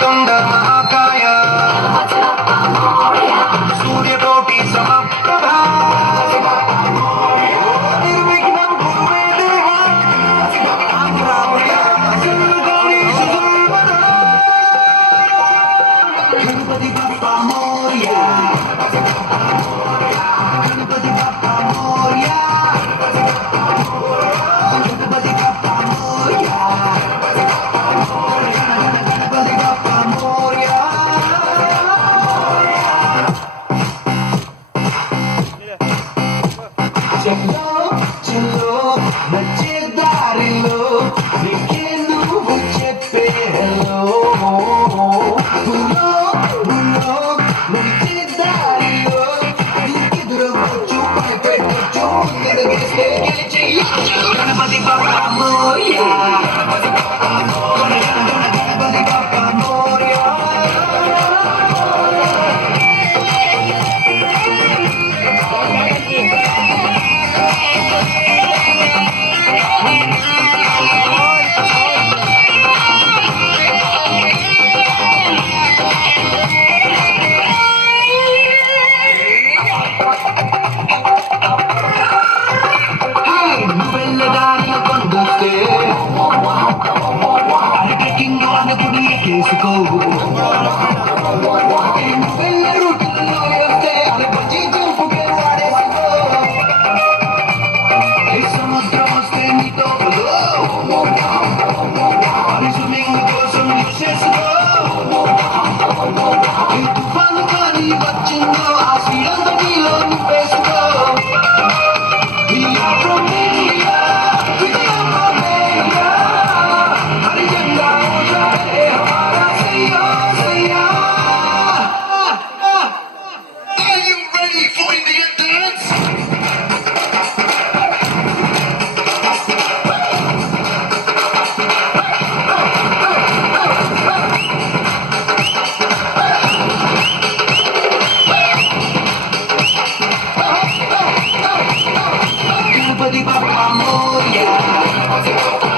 वक्रतुंड महाकाय सूर्यकोटि समप्रभा निर्विघ्नं कुरु मे देव गणेश गणपति बप्पा मोरया गणपति बप्पा मोरया गणपति बप्पा मोरया गणपति बप्पा मोरया चलो चलो नचे दारिलो నీకే నువ్వు చెప్పే హలో బులో బులో నడిచే దారిలో నీకెదురవచ్చు భయపెట్టొచ్చు ముందడుగేస్తే గెలిచేయొచ్చు గణపతి బప్పా మోరియా గణపతి బప్పా మోరియా గణపతి బప్పా మోరియా నువ్వెళ్ళదారిలో కొందొస్తే అరటకింగ్ అనుకుని చేసుకో నువ్వెళ్ళ రూటులలో వస్తే అరపచి చూపుగా వాడేసుకో ఈ సముద్రం వస్తే నీతో స్విమ్మింగ్ కోసం చేసుకో ఈ తుఫాను కానీ వచ్చిందో ఆ స్పీడంతా నీలో నింపేసుకో We are Romania, we are Romania. Harijanda Oja, Hamara Saiya, Saiya. Are you ready for Indian dance? Gणपति बप्पा मोरया